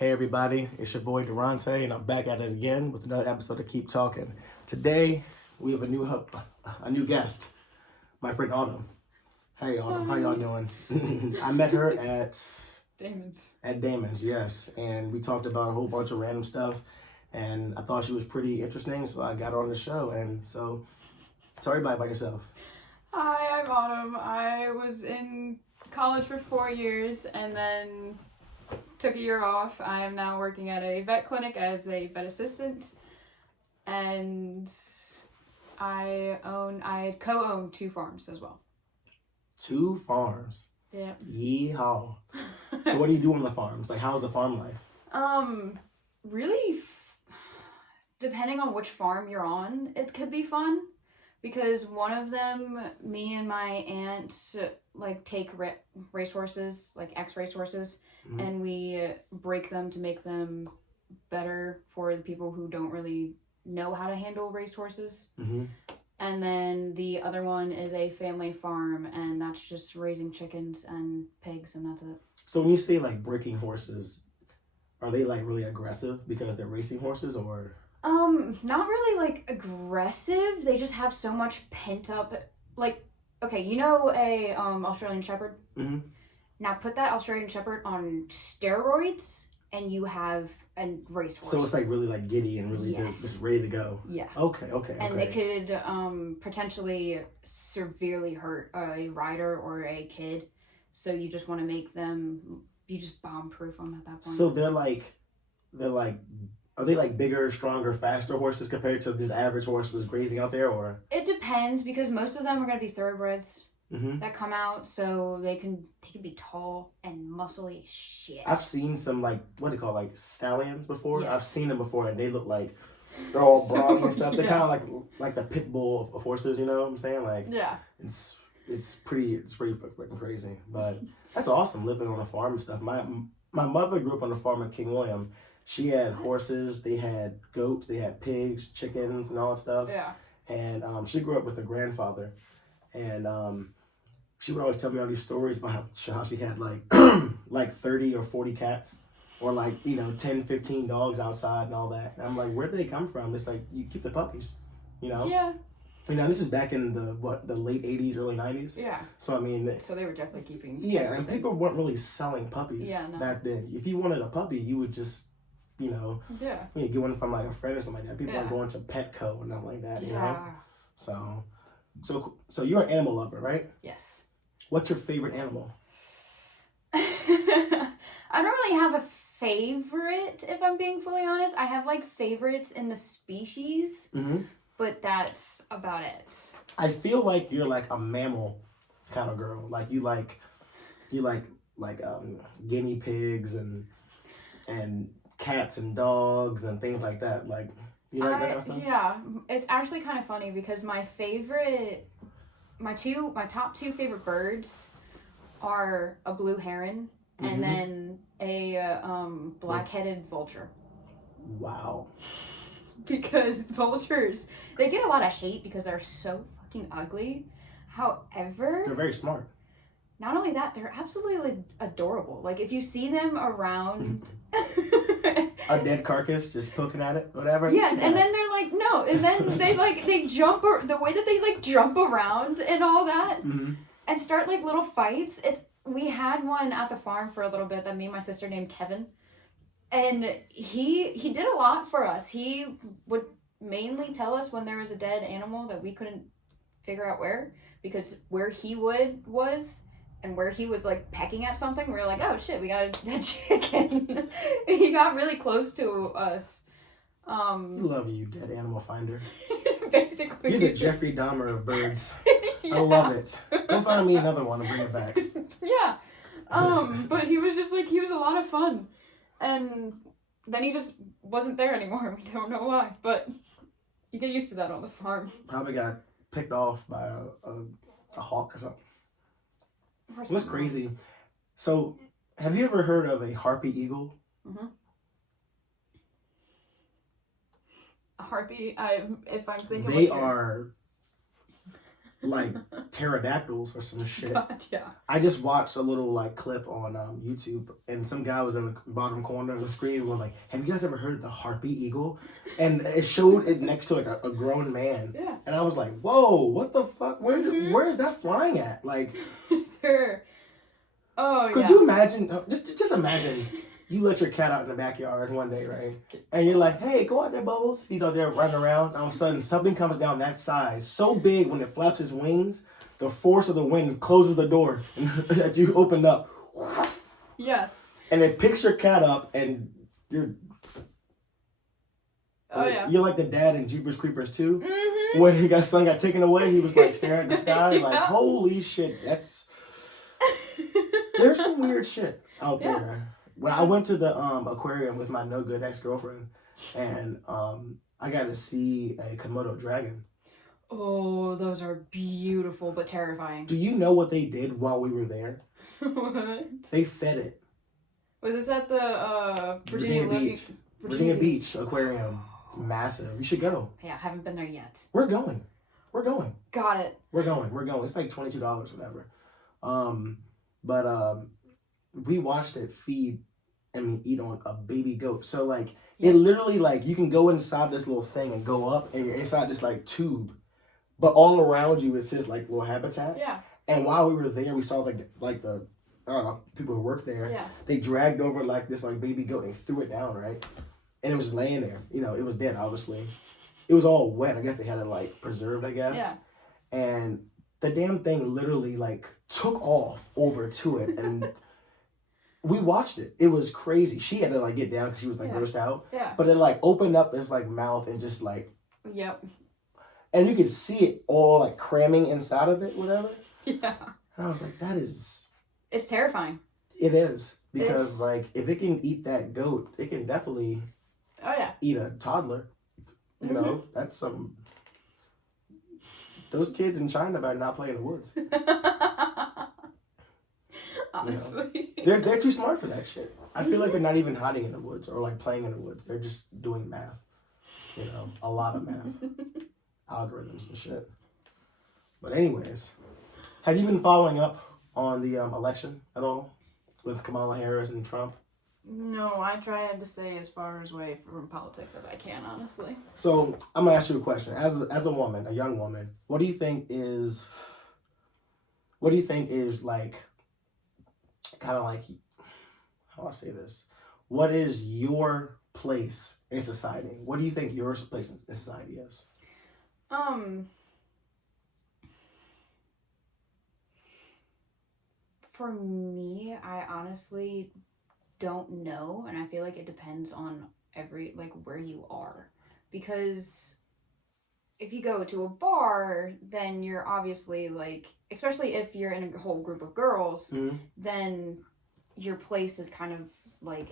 Hey everybody, it's your boy Durante, and I'm back at it again with another episode of Keep Talking. Today we have a new guest, my friend Autumn. Hey Autumn, how y'all doing? I met her at Damon's. At Damon's, yes, and we talked about a whole bunch of random stuff, and I thought she was pretty interesting, so I got her on the show. And so, tell everybody about yourself. Hi, I'm Autumn. I was in college for 4 years and then took a year off. I am now working at a vet clinic as a vet assistant, and I co-own 2 farms as well. 2 farms. Yeah. Yeehaw. So what do you do on the farms? Like, how's the farm life? Really, depending on which farm you're on, it could be fun. Because one of them, me and my aunt, take racehorses, like ex-racehorses, Mm-hmm. and we break them to make them better for the people who don't really know how to handle racehorses. Mm-hmm. And then the other one is a family farm, and that's just raising chickens and pigs, and that's it. So when you say like breaking horses, are they like really aggressive because they're racing horses, or? Not really like aggressive. They just have so much pent up, okay, you know a Australian Shepherd? Mm-hmm. Now put that Australian Shepherd on steroids and you have a racehorse. So it's like really like giddy and really Yes. just ready to go. Yeah. Okay. And they could potentially severely hurt a rider or a kid. So you just want to make them, you just bomb-proof them at that point. So are they like bigger, stronger, faster horses compared to just average horses grazing out there, or? It depends, because most of them are going to be thoroughbreds. Mm-hmm. That come out, so they can be tall and muscly as shit. I've seen some like what do you call like stallions before. Yes. I've seen them before, and they look like they're all broad and stuff. They're Yeah. kind of like the pit bull of horses. You know what I'm saying? Like Yeah. it's pretty freaking crazy. But that's awesome living on a farm and stuff. My mother grew up on a farm in King William. She had horses. They had goats. They had pigs, chickens, and all that stuff. Yeah. And she grew up with a grandfather, and she would always tell me all these stories about how she had like like 30 or 40 cats, or like 10, 15 dogs outside and all that. And I'm like, where did they come from? It's like you keep the puppies, Yeah. This is back in the late 80s, early 90s. Yeah. So I mean, So they were definitely keeping. yeah, everything. and people weren't really selling puppies back then. If you wanted a puppy, you would just Yeah. get one from like a friend or something like that. People Yeah. are going to Petco and nothing like that. Yeah. So you're an animal lover, right? Yes. What's your favorite animal? I don't really have a favorite, if I'm being fully honest. I have like favorites in the species, Mm-hmm. but that's about it. I feel like you're like a mammal kind of girl. Like you like guinea pigs and cats and dogs and things like that. Like you like that kind of stuff? Yeah, it's actually kind of funny because my top 2 favorite birds are a blue heron and then a black-headed vulture. Wow. Because vultures, they get a lot of hate because they're so fucking ugly. However, They're very smart. not only that, they're absolutely adorable. Like if you see them around A dead carcass just poking at it, whatever. Yes, Yeah. and then they're like, no, and then they jump, the way that they like jump around and all that, Mm-hmm. and start like little fights. We had one at the farm for a little bit that me and my sister named Kevin, and he did a lot for us. He would mainly tell us when there was a dead animal that we couldn't figure out where, because where he was. And where he was like pecking at something, we were like, oh shit, we got a dead chicken. He got really close to us. Love you, dead animal finder. Basically. You're the Jeffrey Dahmer of birds. Yeah. I love it. Go find me another one and bring it back. Yeah. But he was just like, he was a lot of fun. And then he just wasn't there anymore. We don't know why. But you get used to that on the farm. Probably got picked off by a hawk or something. What's crazy? So, have you ever heard of a harpy eagle? Mm-hmm. A harpy, if I'm thinking They are like pterodactyls or some shit. God, yeah. I just watched a little like clip on YouTube, and some guy was in the bottom corner of the screen was like, "Have you guys ever heard of the harpy eagle?" And it showed it next to like a grown man. Yeah. And I was like, "Whoa, what the fuck? Where's that flying at?" Like, Sure. Oh, could you imagine? Just imagine. You let your cat out in the backyard one day, right? And you're like, "Hey, go out there, Bubbles." He's out there running around. All of a sudden, something comes down that size, so big when it flaps its wings, the force of the wind closes the door that you opened up. Yes. And it picks your cat up, and you're... Oh, yeah. You're like the dad in Jeepers Creepers 2. Mm-hmm. When his son got taken away, he was like staring at the sky, Yeah. like, holy shit, that's... There's some weird shit out there. When I went to the aquarium with my no good ex-girlfriend, and I got to see a Komodo dragon. Oh, those are beautiful but terrifying. Do you know what they did while we were there? What? They fed it. Was this at the Virginia Beach Aquarium. It's massive. You should go. Yeah, I haven't been there yet. We're going. Got it. We're going. It's like $22, whatever. But we watched it eat on a baby goat. So like it literally like you can go inside this little thing and go up, and you're inside this like tube, but all around you is this like little habitat. Yeah. And while we were there, we saw like the I don't know, people who worked there. Yeah. They dragged over like this like baby goat and threw it down, right? And it was laying there. You know, it was dead, obviously. It was all wet. I guess they had it like preserved, I guess. Yeah. And the damn thing literally like took off over to it, and we watched it. It was crazy. She had to like get down because she was like grossed out. Yeah. But it like opened up its like mouth and just like. Yep. And you could see it all like cramming inside of it, whatever. Yeah. And I was like, that is. It's terrifying. It is, because like if it can eat that goat, it can definitely. Oh yeah. Eat a toddler. You know, that's some. Those kids in China better not play in the woods. Honestly. You know? They're too smart for that shit. I feel like they're not even hiding in the woods or like playing in the woods. They're just doing math. You know, a lot of math. Algorithms and shit. But anyways, have you been following up on the election at all? With Kamala Harris and Trump? No, I try to stay as far away from politics as I can, honestly. So I'm gonna ask you a question. As a woman, a young woman, what do you think is like kind of like, how do I say this? What is your place in society? What do you think your place in society is? For me, I honestly don't know, and I feel like it depends on where you are, because if you go to a bar, then you're obviously like, especially if you're in a whole group of girls, then your place is kind of like,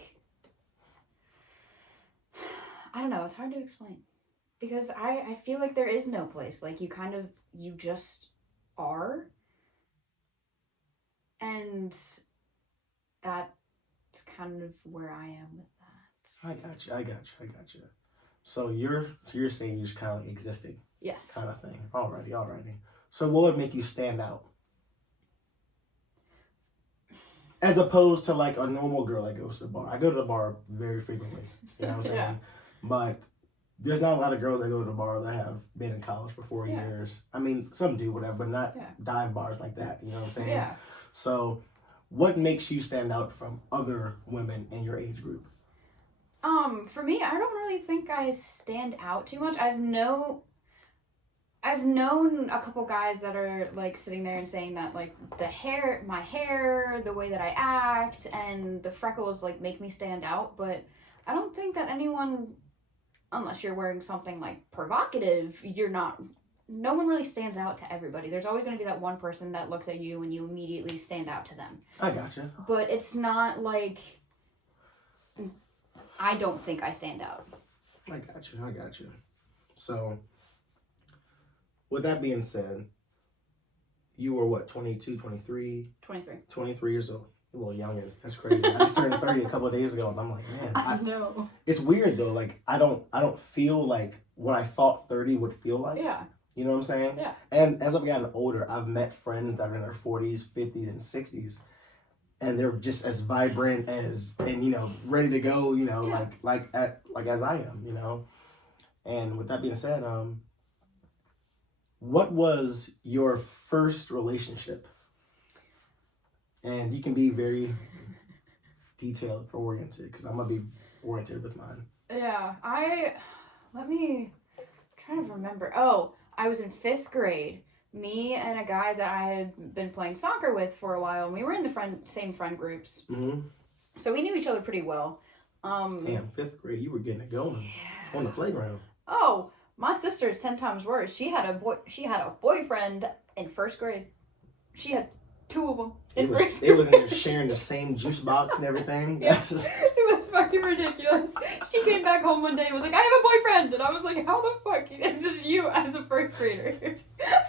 I don't know, it's hard to explain, because I feel like there is no place. Like you just are, and that's kind of where I am with that. I got you. So you're saying you're just kind of like existing. Yes. Kind of thing. Alrighty. So what would make you stand out? As opposed to like a normal girl that goes to the bar. I go to the bar very frequently. You know what I'm saying? Yeah. But there's not a lot of girls that go to the bar that have been in college for 4 years. I mean, some do, whatever, but not dive bars like that. You know what I'm saying? Yeah. So what makes you stand out from other women in your age group? For me, I don't really think I stand out too much. I've known a couple guys that are like sitting there and saying that like my hair, the way that I act, and the freckles like make me stand out, but I don't think that anyone, unless you're wearing something like provocative, no one really stands out to everybody. There's always going to be that one person that looks at you and you immediately stand out to them. I gotcha. But it's not like, I don't think I stand out. I got you. So, with that being said, you were what, 22, 23? 23. 23 years old. A little younger. That's crazy. I just turned 30 a couple of days ago, and I'm like, man. I know. It's weird though. Like I don't feel like what I thought 30 would feel like. Yeah. You know what I'm saying? Yeah. And as I've gotten older, I've met friends that are in their 40s, 50s, and 60s, and they're just as vibrant and you know, ready to go. You know, Yeah. like as I am. You know. And with that being said, what was your first relationship? And you can be very detailed oriented because I'm gonna be oriented with mine. Yeah, let me try to remember. Oh, I was in 5th grade. Me and a guy that I had been playing soccer with for a while, and we were in the same friend groups. Mm-hmm. So we knew each other pretty well. Damn, 5th grade, you were getting it going Yeah. on the playground. Oh, my sister's 10 times worse. She had a boyfriend in 1st grade. She had 2 of them in 1st grade. It was in there sharing the same juice box and everything. Yeah. It was fucking ridiculous. She came back home one day and was like, I have a boyfriend. And I was like, how the fuck? This is you as a 1st grader.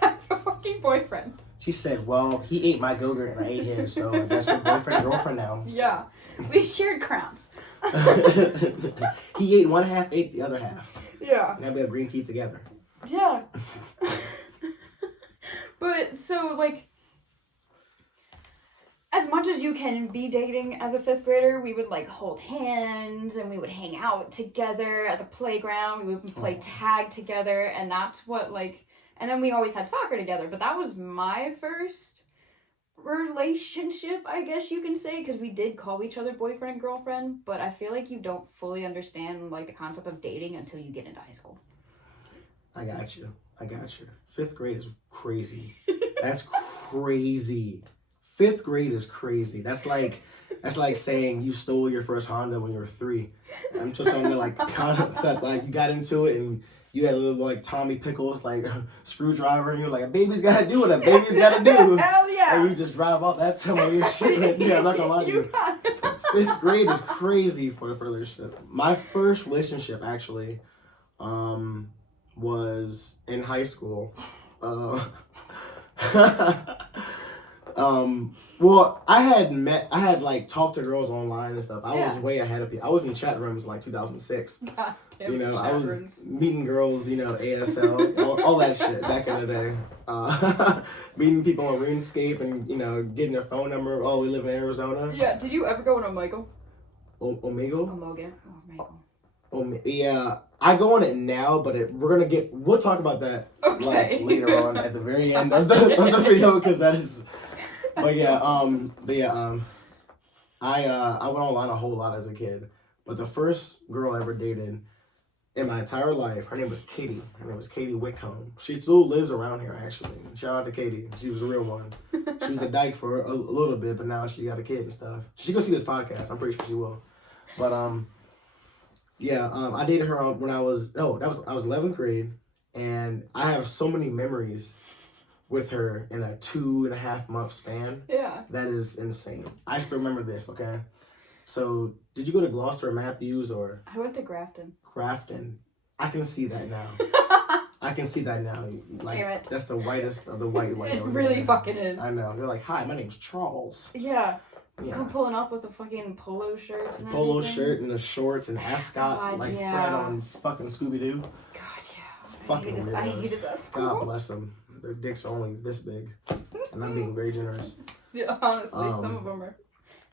I have a fucking boyfriend. She said, well, he ate my yogurt and I ate his, so I guess we're boyfriend and girlfriend now. Yeah. We shared crowns. He ate one half, ate the other half. Yeah. Now we have green tea together. Yeah. But so, like, as much as you can be dating as a 5th grader, we would like hold hands and we would hang out together at the playground. We would play tag together, and that's what like. And then we always had soccer together. But that was my first relationship, I guess you can say, because we did call each other boyfriend, girlfriend. But I feel like you don't fully understand like the concept of dating until you get into high school. I got you. 5th grade is crazy. That's crazy. 5th grade is crazy. That's like saying you stole your first Honda when you were 3. I'm just trying to like concept like you got into it and you had a little like Tommy Pickles like screwdriver and you're like a baby's gotta do what a baby's gotta do. Hell yeah! And you just drive off. That's some of your shit right there. I'm not gonna lie to you. 5th grade is crazy for the relationship. My first relationship actually was in high school. Well, I had like talked to girls online and stuff. I was way ahead of people. I was in chat rooms in like 2006. God damn, you know, I was rooms. meeting girls, you know, ASL, all that shit back in the day. Meeting people on RuneScape and, you know, getting their phone number. Oh, we live in Arizona. Yeah, did you ever go on Omegle? Omegle? Omegle. Yeah, I go on it now, but we'll talk about that like later on at the very end of the video because that is. But yeah, I went online a whole lot as a kid, but the first girl I ever dated in my entire life, her name was Katie. Her name was Katie Wickcomb. She still lives around here actually. Shout out to Katie. She was a real one. She was a dyke for a little bit, but now she got a kid and stuff. She go see this podcast. I'm pretty sure she will. But I dated her when I was 11th grade, and I have so many memories with her in a 2.5 month span. Yeah. That is insane. I still remember this, okay? So, did you go to Gloucester or Matthews or? I went to Grafton. Grafton. I can see that now. I can see that now. Like, damn it. That's the whitest of the white. It really fucking is. I know. They're like, hi, my name's Charles. Yeah. Come pulling up with the fucking polo shirts and everything. Polo shirt and the shorts and ascot Fred on fucking Scooby-Doo. God, yeah. Fucking weirdos. I hated that school. God bless them. Their dicks are only this big. And I'm being very generous. Yeah, honestly, some of them are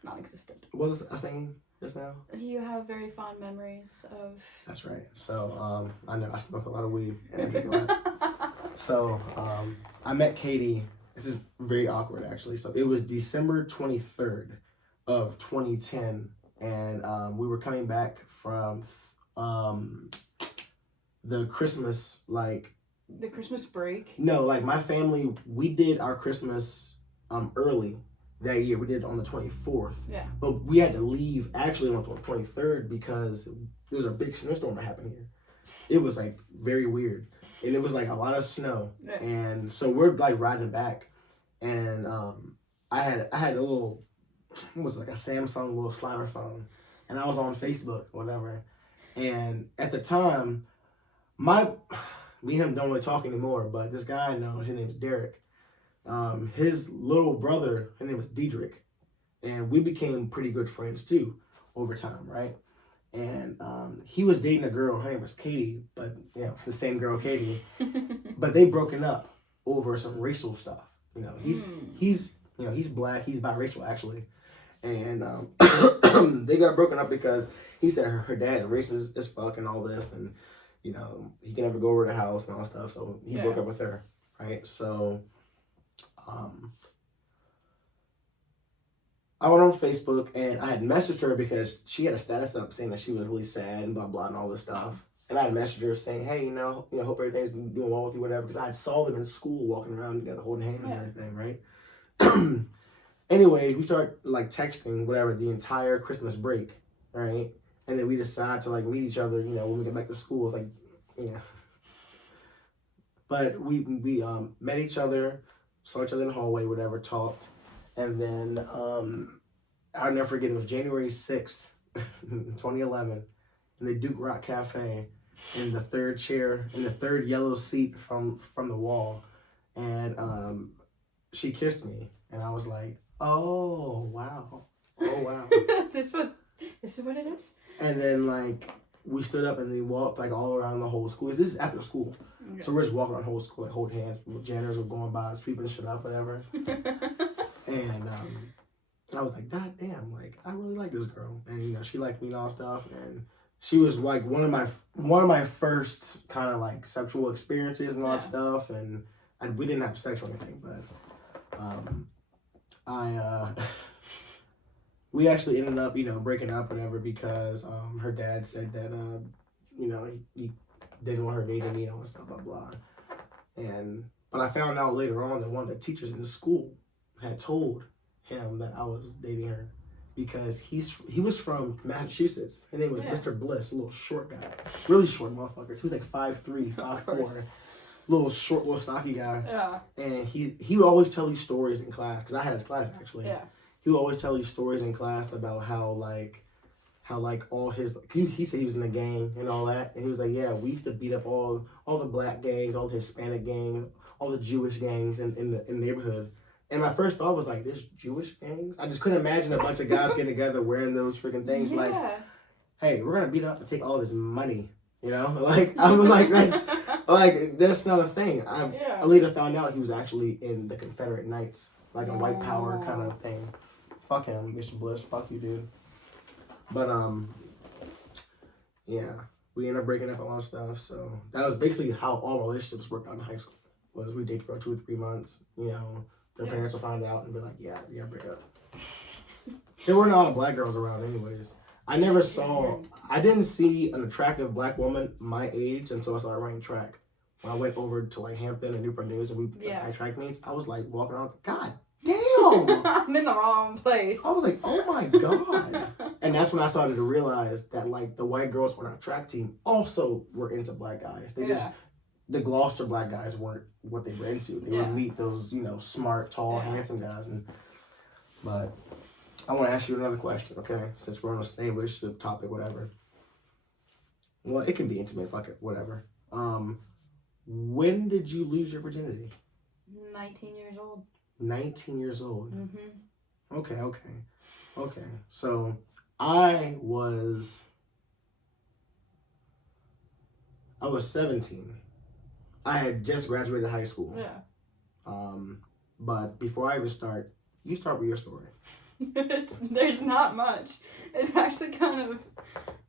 non-existent. What was I saying just now? You have very fond memories of... That's right. So, I know I smoke a lot of weed and I drink a lot. So, I met Katie. This is very awkward, actually. So, it was December 23rd of 2010. And we were coming back from the Christmas, the Christmas break? No, like my family, we did our Christmas early that year. We did it on the 24th. Yeah. But we had to leave actually on the 23rd because there was a big snowstorm that happened here. It was like very weird. And it was like a lot of snow. Yeah. And so we're like riding back. And I had a little, it was like a Samsung little slider phone. And I was on Facebook or whatever. And at the time, me and him don't really talk anymore, but this guy I know, his name's Derek. His little brother, his name was Diedrich. And we became pretty good friends too over time, right? And he was dating a girl. Her name was Katie, but the same girl, Katie. But they broken up over some racial stuff. He's black. He's biracial actually, and they got broken up because he said her dad racist as fuck and all this, and he can never go over to the house and all that stuff. So he broke up with her, right? So, I went on Facebook and I had messaged her because she had a status up saying that she was really sad and blah blah and all this stuff. And I had messaged her saying, hey, hope everything's doing well with you, whatever, because I saw them in school walking around together, holding hands and everything, right? Anyway, we start like texting, whatever, the entire Christmas break, right? And then we decide to like meet each other, when we get back to school. It's like, yeah. But we met each other, saw each other in the hallway, whatever, talked. And then I'll never forget, it was January 6th, 2011, in the Duke Rock Cafe, in the third chair, in the third yellow seat from the wall. And she kissed me. And I was like, oh, wow. Oh, wow. This is what it is? And then, like, we stood up and we walked, like, all around the whole school. This is after school. Okay. So we're just walking around the whole school, like, hold hands. Janitors were going by, sweeping shit up, whatever. And I was like, God damn, like, I really like this girl. And, she liked me and all stuff. And she was, like, one of my first kind of, like, sexual experiences and all that stuff. And we didn't have sex or anything, but we actually ended up, breaking up, whatever, because her dad said that, he didn't want her dating me, and stuff, blah, blah. But I found out later on that one of the teachers in the school had told him that I was dating her because he was from Massachusetts. His name was Mr. Bliss, a little short guy, really short motherfucker. He was like 5'3", 5'4", little short, little stocky guy. Yeah. And he would always tell these stories in class, because I had his class actually. Yeah. He would always tell these stories in class about how all his, he said he was in a gang and all that, and he was like, yeah, we used to beat up all the black gangs, all the Hispanic gangs, all the Jewish gangs in the neighborhood. And my first thought was like, there's Jewish gangs? I just couldn't imagine a bunch of guys getting together wearing those freaking things. Yeah. Like, hey, we're gonna beat up and take all this money, Like, I was like, that's not a thing. I later found out he was actually in the Confederate Knights, like a white power kind of thing. Fuck him, Mr. Bliss. Fuck you, dude. But yeah, we ended up breaking up a lot of stuff. So that was basically how all relationships worked out in high school. Was we dated for 2 or 3 months. Their parents will find out and be like, yeah, break up. There weren't a lot of black girls around, anyways. I didn't see an attractive black woman my age until I started running track. When I went over to like Hampton and Newport News and we had track meets, I was like walking around, God damn! I'm in the wrong place. I was like, oh my God. And that's when I started to realize that like the white girls on our track team also were into black guys. The Gloucester black guys weren't what they were into. They would meet those, smart, tall, handsome guys. But I want to ask you another question, okay? Since we're on the same relationship topic, whatever. Well, it can be intimate, fuck it, whatever. When did you lose your virginity? 19 years old. 19 years old. Mm-hmm. Okay. So I was 17. I had just graduated high school. Yeah. But before I even start, you start with your story. There's not much. It's actually kind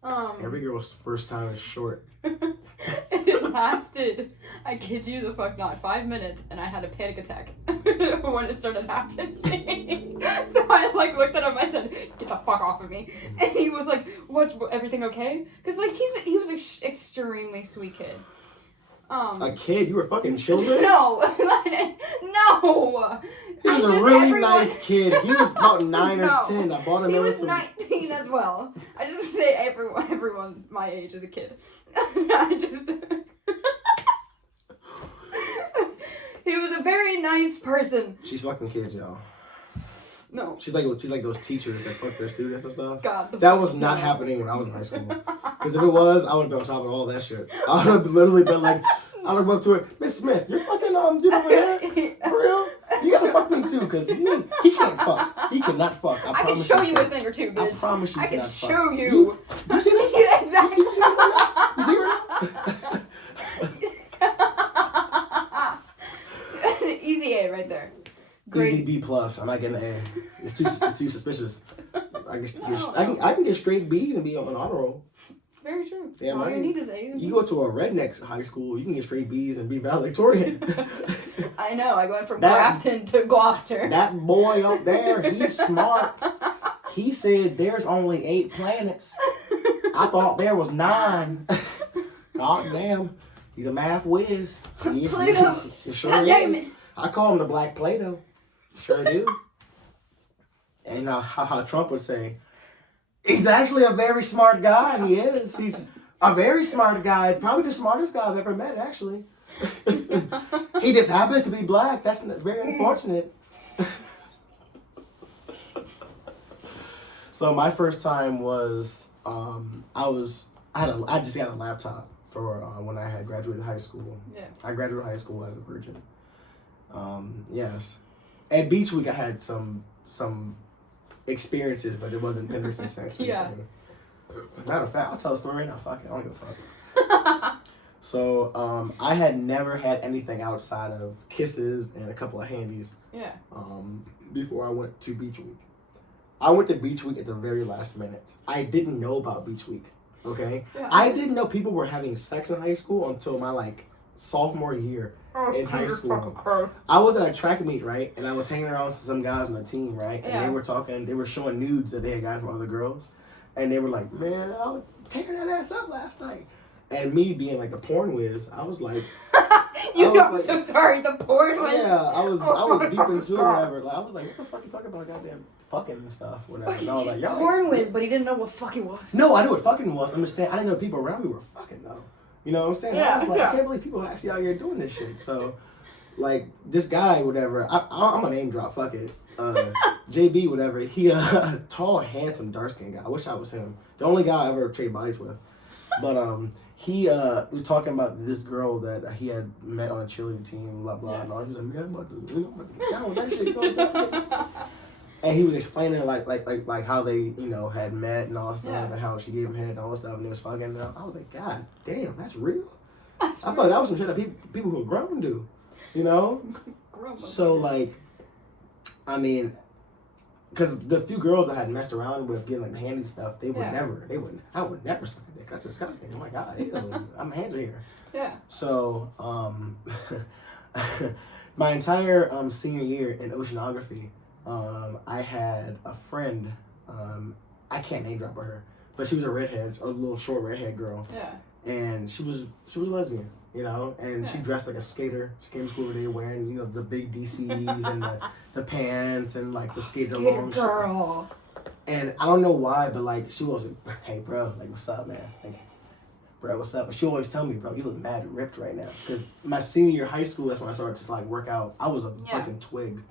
of every girl's first time is short. It lasted, I kid you the fuck not, 5 minutes, and I had a panic attack when it started happening. So I like looked at him, I said, get the fuck off of me. And he was like, what, everything okay? Because like he was an extremely sweet kid. A kid? You were fucking children? No. No. He was a really nice kid. He was about 9 or 10. I bought him. He was 19 as well. I just say everyone my age is a kid. He was a very nice person. She's fucking kids, y'all. No. She's like those teachers that fuck their students and stuff. God. That was not happening when I was in high school. Because if it was, I would have been on top of all that shit. I would have literally been like, I would have up to her, Miss Smith, you're fucking dude over there? For real? You gotta fuck me too, because he can't fuck. He cannot fuck. I can show you a thing or two, bitch. I promise you I can fuck. show you. You see this? B plus. I'm not getting an A. It's too suspicious. I can get straight B's and be on an honor roll. Very true. Yeah, all you need is A. You go to a redneck high school, you can get straight B's and be valedictorian. I know. I went from Grafton to Gloucester. That boy up there, he's smart. He said there's only 8 planets. I thought there was 9. God damn. He's a math whiz. Plato. He sure is. I call him the Black Plato. Sure do. And how Trump would say, he's actually a very smart guy. He is. He's a very smart guy. Probably the smartest guy I've ever met, actually. He just happens to be black. That's very unfortunate. So my first time was I just got a laptop for when I had graduated high school. Yeah. I graduated high school as a virgin. Yes. At Beach Week I had some experiences, but it wasn't penetrative sex. Yeah. Matter of fact, I'll tell a story right now. Fuck it, I don't give a fuck. So I had never had anything outside of kisses and a couple of handies. Yeah. Before I went to Beach Week. I went to Beach Week at the very last minute. I didn't know about Beach Week. Okay? Yeah. I didn't know people were having sex in high school until my sophomore year in high school. I was at a track meet, right? And I was hanging around with some guys on the team, right? And they were talking, they were showing nudes that they had gotten from other girls. And they were like, man, I was tearing that ass up last night. And me being like the porn whiz, I was like, I'm so sorry, the porn whiz. Yeah, I was deep into it, whatever. I was like, what the fuck you talking about, goddamn fucking and stuff, whatever. And I was like, porn whiz, but he didn't know what fucking was. No, I knew what fucking was. I'm just saying, I didn't know people around me were fucking though. You know what I'm saying? Yeah, I was like, I can't believe people are actually out here doing this shit. So, this guy, whatever, I'm a name drop, fuck it. JB, whatever, he a tall, handsome, dark-skinned guy. I wish I was him. The only guy I ever traded bodies with. But he was talking about this girl that he had met on a cheerleading team, blah blah. And all. He was like, man, I'm about to get down with that shit. You know what I'm saying? And he was explaining like how they had met and all that stuff, and how she gave him head and all that stuff, and it was fucking. And I was like, God damn, that's real. I thought that was some shit that people who are grown do, you know. So I mean, because the few girls I had messed around with getting the handy stuff, I would never suck a dick. That's disgusting. Oh my God, I'm hands are here. Yeah. So, my entire senior year in oceanography, I had a friend. I can't name drop her, but she was a redhead, a little short redhead girl. Yeah. And she was a lesbian, and she dressed like a skater. She came to school every day wearing, the big DCs and the pants and the skater long girl. And I don't know why, but she wasn't, hey bro, what's up, man? Bro, what's up? But she always tell me, bro, you look mad ripped right now. Because my senior year of high school, that's when I started to work out. I was a fucking twig.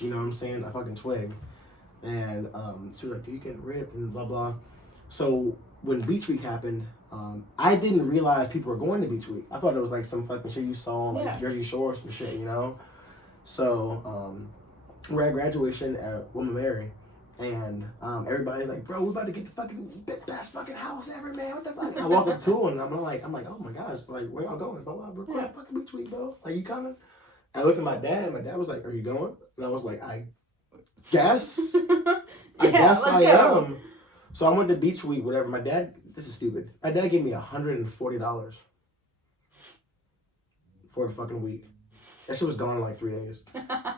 You know what I'm saying? A fucking twig. And she was like, dude, you getting ripped and blah blah. So when Beach Week happened, I didn't realize people were going to Beach Week. I thought it was some fucking shit you saw on Jersey Shore or some shit, So we're at graduation at Wilma Mary, and everybody's like, bro, we're about to get the fucking best fucking house ever, man. What the fuck? I walk up to him and I'm like, oh my gosh, where y'all going? Blah blah. We're going to fucking Beach Week, bro. You coming? I looked at my dad, and my dad was like, are you going? And I was like, I guess. I guess I am. So I went to Beach Week, whatever. My dad, this is stupid. My dad gave me $140 for the fucking week. That shit was gone in 3 days.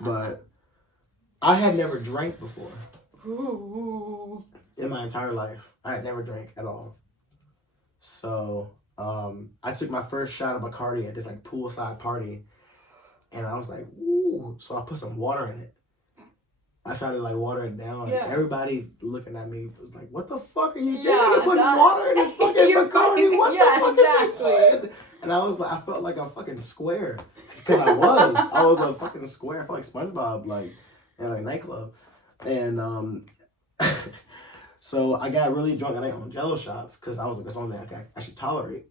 But I had never drank before. Ooh. In my entire life. I had never drank at all. So I took my first shot of Bacardi at this poolside party. And I was like, ooh. So I put some water in it. I tried to water it down. Yeah. And everybody looking at me was like, what the fuck are you doing? You're putting water in this fucking Bacardi? What the fuck are you doing? And I was I felt like a fucking square. Because I was a fucking square. I felt like SpongeBob, in a nightclub. And so I got really drunk and I got on Jello shots because I was like, that's only thing I should tolerate,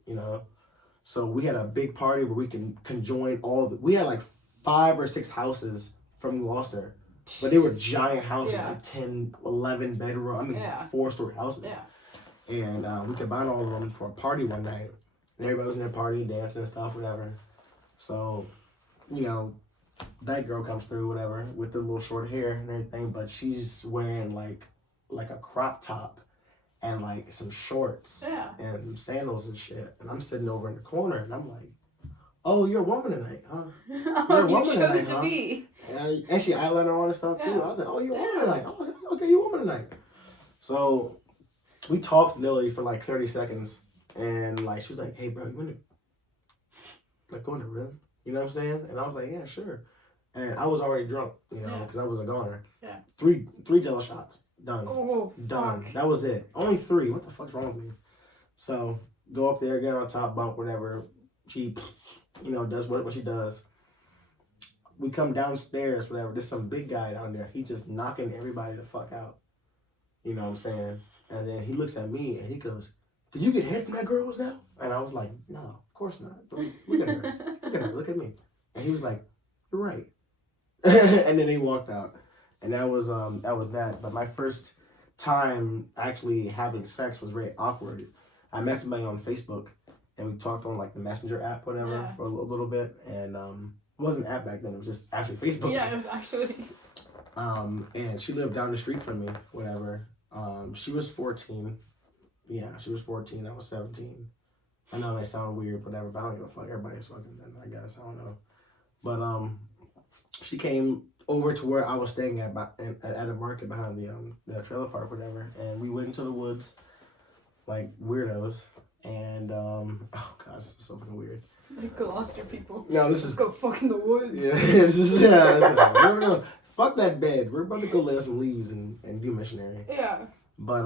So we had a big party where we can conjoin we had 5 or 6 houses from Gloucester. But they were giant houses, 10, 11 bedroom, 4-story houses. Yeah. And we combined all of them for a party one night. And everybody was in their party, dancing and stuff, whatever. So, that girl comes through, whatever, with the little short hair and everything, but she's wearing like a crop top and like some shorts and sandals and shit. And I'm sitting over in the corner and I'm like, oh, you're a woman tonight, huh? You're a woman tonight, huh? Be. And she eyeliner on and stuff too. I was like, oh, you're a woman tonight. Oh, okay, you're a woman tonight. So we talked literally for like 30 seconds. And like she was like, hey, bro, you want to like go in the room? You know what I'm saying? And I was like, yeah, sure. And I was already drunk, you know, because I was a goner. Yeah. Three Jello shots. Done. Oh, done. Fuck. That was it. Only 3. What the fuck's wrong with me? So go up there, get on top bunk, whatever. She, you know, does what she does. We come downstairs, whatever. There's some big guy down there. He's just knocking everybody the fuck out. You know what I'm saying? And then he looks at me and he goes, did you get head from that girl just now? And I was like, no, of course not. Look at her. Look at her. Look at me. And he was like, you're right. And then he walked out. And that was that. But my first time actually having sex was very awkward. I met somebody on Facebook and we talked on like the Messenger app, whatever, for a little bit. And it wasn't an app back then, it was just actually Facebook. Yeah, it was actually. And she lived down the street from me, whatever. She was 14. Yeah, she was 14, I was 17. I know they sound weird, whatever, but I don't give a fuck. Everybody's fucking then, I guess. I don't know. But she came over to where I was staying at a market behind the trailer park, whatever, and we went into the woods like weirdos. And oh god, this is so fucking weird. Like Gloucester people. No, this is go fuck in the woods. Yeah, this is we're gonna fuck that bed. We're about to go lay some leaves and do missionary. Yeah. But